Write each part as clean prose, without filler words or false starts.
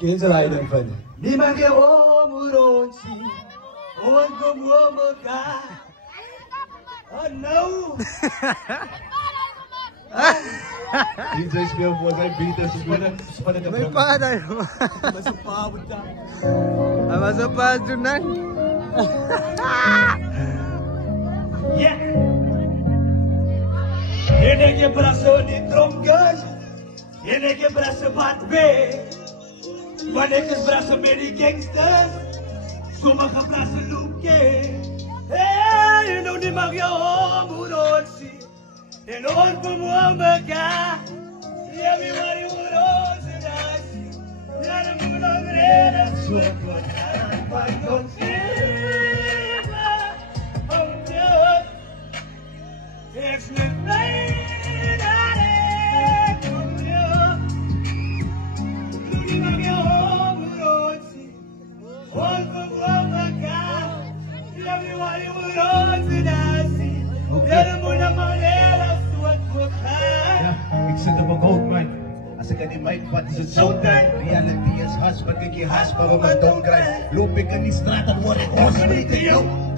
Ken je lei dan van? Niemand ke omuronsi, on komuomoka. Oh no! DJ speel voor zijn beat en ze spelen de May pa tayo. Masupawad ka. Masuk pa Junan. Yeah! Yene ke braso ni trongas, yene ke braso batbe. Wanneer ke braso many gangsters, sommige braso luke. Hey, you know ni mag yo muronsi, en on komuomoka. Everybody would also die. Not a moon on the head, that's what I don't see. I'm just excellent pain. I come here. Looking at your home, we don't see. All for one, my God. Everybody would also die. Not a moon on my head, that's what I Ik zit op een goldmijn. Als ik aan die mic vat is het showtime. Reality is hash, wat ik je hash, maar om mijn dom krijg. Loop ik in die straat, dan word ik onschuldig.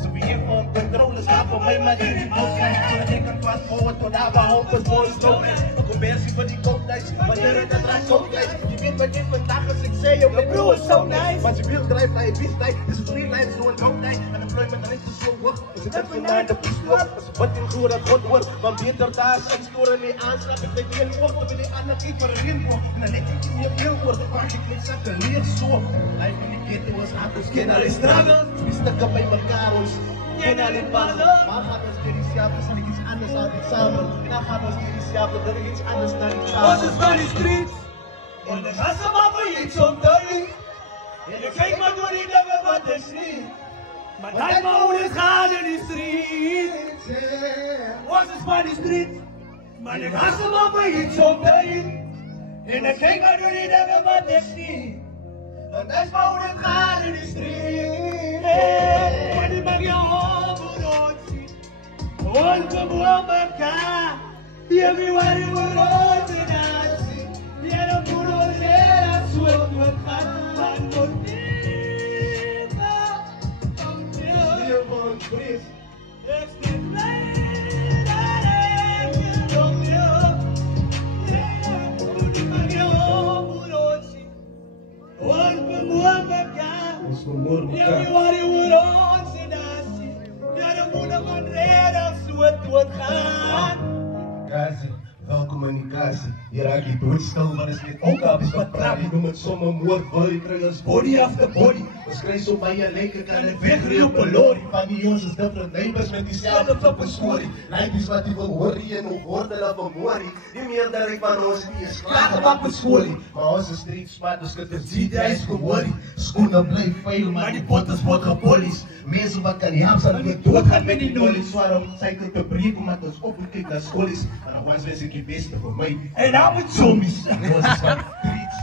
Zo wie je gewoon controle staat voor mij, maar die niet boos zijn. Zodat ik kan fast forward tot daar waar hoop is voor de stroom. Een conversie van die kooplijst, wanneer het een raak kooplijst. Je weet wat dit vandaag als ik zei, joh, mijn broer is zo nice. Maar je wil drijven naar je business, is het free life, zo'n doodnight. Unemployment rate is zo hoog, is het even naar de pistool. Als wat in goede dat God wordt, want beter daar zijn scoren niet aanschap. Ik weet heel hoog, dan wil ik aan de kiek voor een rimbo. En dan denk ik niet veel wordt, maar ik weet dat de leer zo. Hij van die keten was anders, ken al die struggle. We stukken bij elkaar ons. Ken al die ballen. Maar gaat ons geen iets japen, zal ik iets anders aan het samen. En dan gaat ons geen iets japen, dan ik iets anders naar het samen. Ons is van die streets. En de gasten maar voor iets om te doen. En de kijk maar door die dingen wat is niet. Maar dat maar hoe het gaat in die street. Ons is van die street. Maar de gasten maar voor iets om te doen. En de kijk maar door die dingen wat is niet. Want dat is maar hoe het gaat in die street. Maar die mag je horen zien. Ons komen op elkaar. Everybody will hold it out. Yeah, the good old head, I swear to God, man, no never. I'm still born free. It's the night I don't know. Yeah, good man, you're good old shit. One for more, my God. Everybody will hold it out. Yeah, the good old head, I swear to God. Wel communicatie, je raakt die doodstil, maar is dit ook af is wat praat. Je noemt het zomaar moord, wil je krijgen als body after body. We schrijven zo bij je leker, kan het wegrijden op een lorry. Van die jongens is different neighbors met diezelfde op een story. Lijkt is wat die wil horen en hoe woorden dat we morie. Die meerderheid van ons die is klagen op een scholie. Maar onze street smart, dus het is GD's geworden. Schoenen blijf veel, maar die bottles wordt gepolies. Mensen wat kan die hamster niet doodgaan met die knowledge. Waarom cycle te breken, omdat ons opgekeken naar school is. Maar dan was ik het beste voor mij. En nou met zombies. Dat was van streets.